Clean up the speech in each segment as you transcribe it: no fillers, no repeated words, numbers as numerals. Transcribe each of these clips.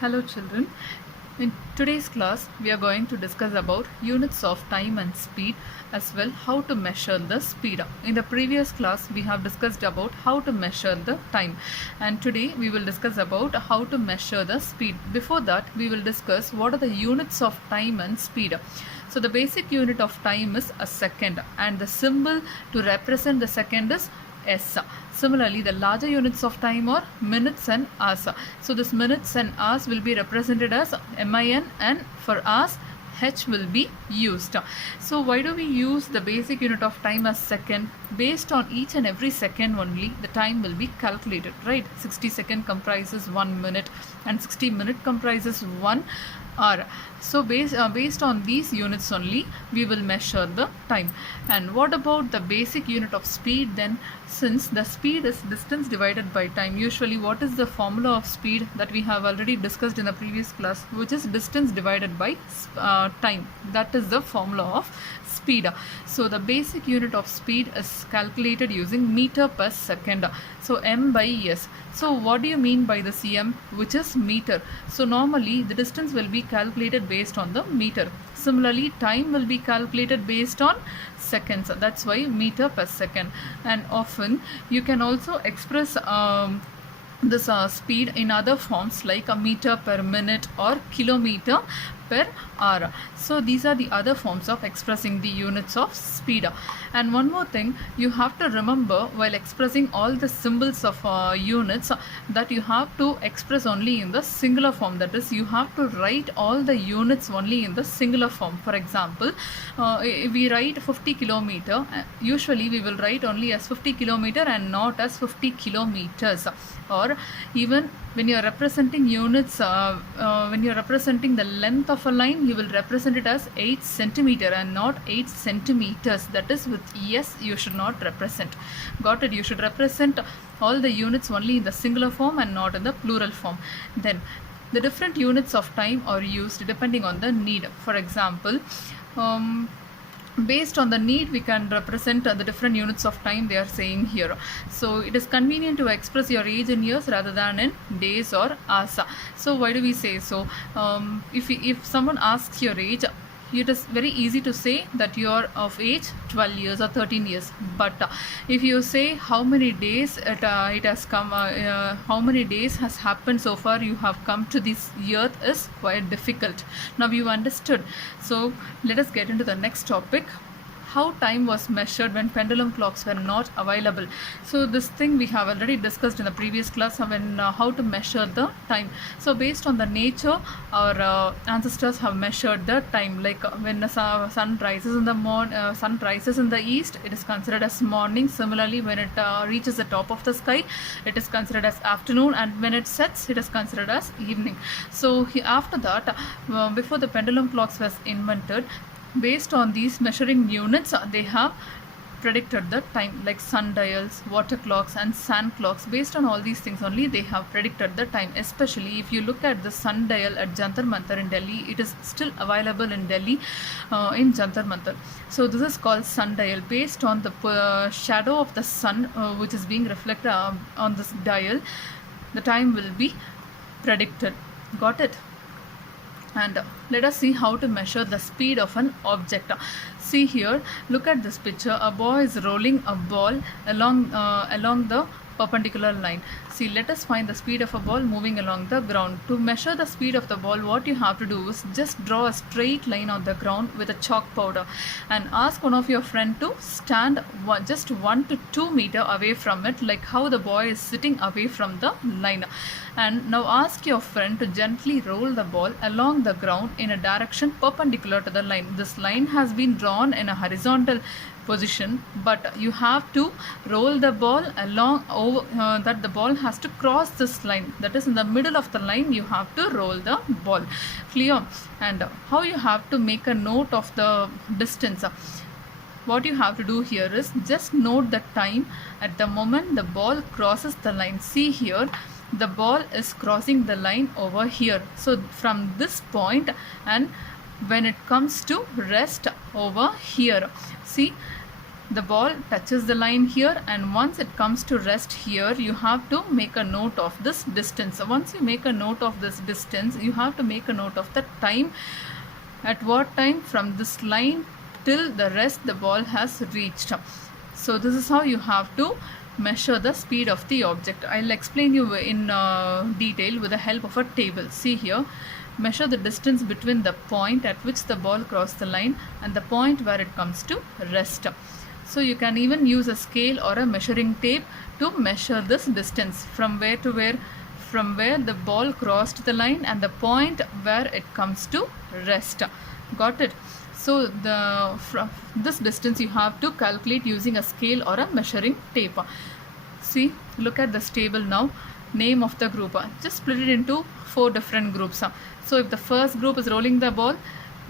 Hello children. In today's class we are going to discuss about units of time and speed, as well how to measure the speed. In the previous class we have discussed about how to measure the time, and today we will discuss about how to measure the speed. Before that we will discuss what are the units of time and speed. So the basic unit of time is a second, and the symbol to represent the second is S. Similarly, the larger units of time are minutes and hours. So this minutes and hours will be represented as MIN, and for hours H will be used. So why do we use the basic unit of time as second? Based on each and every second only the time will be calculated, right? 60 second comprises 1 minute and 60 minute comprises 1 hour. So based on these units only we will measure the time. And what about the basic unit of speed then? Since the speed is distance divided by time, usually what is the formula of speed that we have already discussed in the previous class, which is distance divided by time. That is the formula of speed. So the basic unit of speed is calculated using meter per second. So M by S. So what do you mean by the cm, which is meter? So normally the distance will be calculated based on the meter. Similarly, time will be calculated based on seconds. That's why meter per second. And often you can also express this speed in other forms like a meter per minute or kilometer per hour. So these are the other forms of expressing the units of speed. And one more thing you have to remember while expressing all the symbols of units, that you have to express only in the singular form. That is, you have to write all the units only in the singular form. For example, if we write 50 kilometer, usually we will write only as 50 kilometer and not as 50 kilometers. Or even when you are representing units, when you are representing the length of a line, you will represent it as 8 centimeter and not 8 centimeters. That is, with S you should not represent. Got it? You should represent all the units only in the singular form and not in the plural form. Then the different units of time are used depending on the need. For example, based on the need we can represent the different units of time they are saying here. So it is convenient to express your age in years rather than in days or hours. So why do we say so? If someone asks your age, it is very easy to say that you are of age 12 years or 13 years. But if you say how many days it has come, how many days has happened so far you have come to this earth, is quite difficult. Now you understood. So let us get into the next topic. How time was measured when pendulum clocks were not available. So this thing we have already discussed in the previous class, when how to measure the time. So based on the nature, our ancestors have measured the time. Like when the sun rises in the sun rises in the east, it is considered as morning. Similarly, when it reaches the top of the sky, it is considered as afternoon, and when it sets, it is considered as evening. So after that, before the pendulum clocks was invented, based on these measuring units, they have predicted the time, like sundials, water clocks and sand clocks. Based on all these things only they have predicted the time. Especially if you look at the sundial at Jantar Mantar in Delhi, it is still available in Delhi, in Jantar Mantar. So this is called sundial. Based on the shadow of the sun which is being reflected on this dial, the time will be predicted. Got it? And let us see how to measure the speed of an object. See here, look at this picture. A boy is rolling a ball along the perpendicular line. See, let us find the speed of a ball moving along the ground. To measure the speed of the ball, what you have to do is just draw a straight line on the ground with a chalk powder, and ask one of your friend to stand just 1 to 2 meter away from it, like how the boy is sitting away from the line. And now ask your friend to gently roll the ball along the ground in a direction perpendicular to the line. This line has been drawn in a horizontal position, but you have to roll the ball along that the ball has to cross this line. That is, in the middle of the line you have to roll the ball. Clear? And how you have to make a note of the distance. What you have to do here is just note the time at the moment the ball crosses the line. See here, the ball is crossing the line over here. So from this point, and when it comes to rest over here, see, the ball touches the line here, and once it comes to rest here, you have to make a note of this distance. Once you make a note of this distance, you have to make a note of the time, at what time from this line till the rest the ball has reached. So this is how you have to measure the speed of the object. I'll explain you in detail with the help of a table. See here, measure the distance between the point at which the ball crossed the line and the point where it comes to rest. So you can even use a scale or a measuring tape to measure this distance from where to where, from where the ball crossed the line and the point where it comes to rest. Got it? So from this distance you have to calculate using a scale or a measuring tape. See, look at this table now. Name of the group. Just split it into 4 different groups. So if the first group is rolling the ball,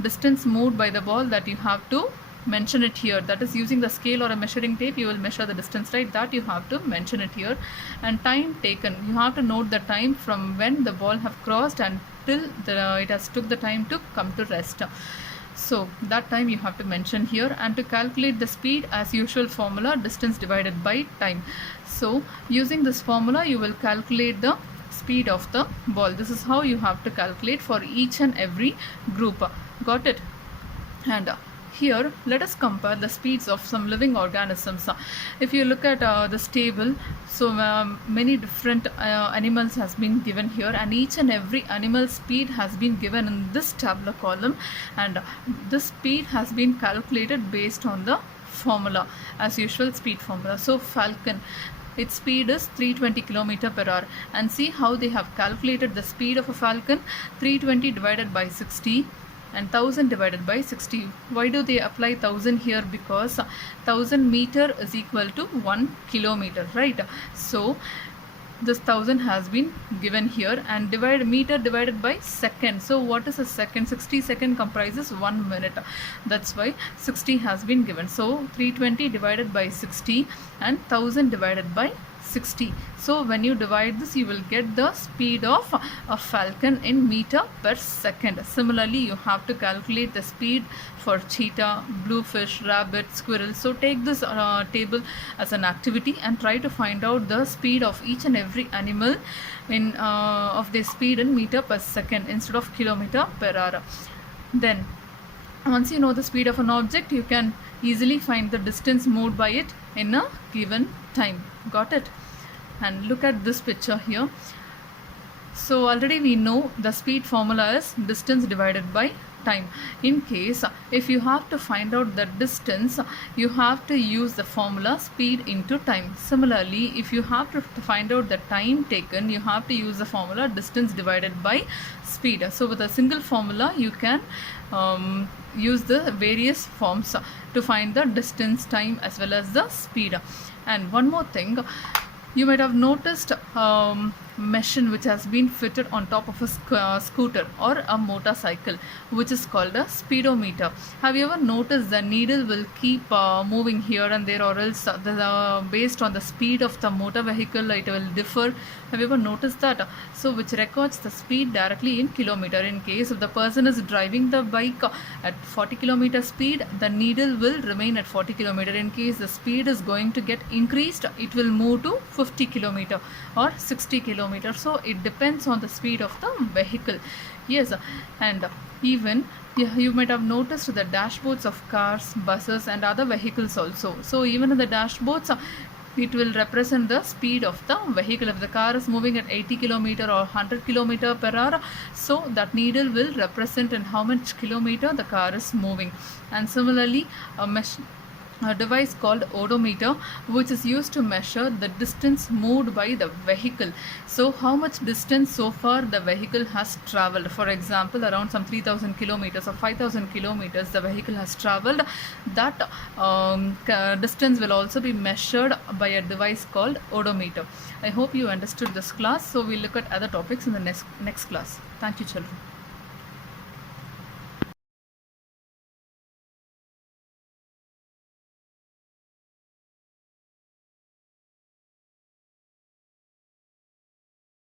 distance moved by the ball, that you have to mention it here. That is, using the scale or a measuring tape you will measure the distance, right? That you have to mention it here. And time taken, you have to note the time from when the ball have crossed until it has took the time to come to rest. So that time you have to mention here. And to calculate the speed, as usual formula, distance divided by time. So using this formula you will calculate the speed of the ball. This is how you have to calculate for each and every group. Got it? And here let us compare the speeds of some living organisms. If you look at this table, so many different animals has been given here, and each and every animal speed has been given in this tabular column, and this speed has been calculated based on the formula, as usual speed formula. So falcon, its speed is 320 km per hour, and see how they have calculated the speed of a falcon. 320 divided by 60 and 1000 divided by 60. Why do they apply 1000 here? Because 1000 meter is equal to 1 kilometer, right? So this 1000 has been given here, and meter divided by second. So what is a second? 60 second comprises 1 minute. That's why 60 has been given. So 320 divided by 60 and 1000 divided by 60. So when you divide this, you will get the speed of a falcon in meter per second. Similarly, you have to calculate the speed for cheetah, bluefish, rabbit, squirrel. So take this table as an activity and try to find out the speed of each and every animal in of their speed in meter per second instead of kilometer per hour. Then once you know the speed of an object, you can easily find the distance moved by it in a given time. Got it? And look at this picture here. So already we know the speed formula is distance divided by time. In case if you have to find out the distance, you have to use the formula speed into time. Similarly, if you have to find out the time taken, you have to use the formula distance divided by speed. So with a single formula you can use the various forms to find the distance, time as well as the speed. And one more thing, you might have noticed machine which has been fitted on top of a scooter or a motorcycle, which is called a speedometer. Have you ever noticed the needle will keep moving here and there, or else based on the speed of the motor vehicle it will differ? Have you ever noticed that? So which records the speed directly in kilometer. In case if the person is driving the bike at 40 kilometer speed, the needle will remain at 40 kilometer. In case the speed is going to get increased, it will move to 50 kilometer or 60 kilometer. So it depends on the speed of the vehicle. Yes, and even you might have noticed the dashboards of cars, buses and other vehicles also. So even in the dashboards, it will represent the speed of the vehicle. If the car is moving at 80 kilometer or 100 kilometer per hour, so that needle will represent in how much kilometer the car is moving. And similarly, a device called odometer, which is used to measure the distance moved by the vehicle. So how much distance so far the vehicle has traveled. For example, around some 3000 kilometers or 5000 kilometers the vehicle has traveled. That distance will also be measured by a device called odometer. I hope you understood this class. So we'll look at other topics in the next class. Thank you, children.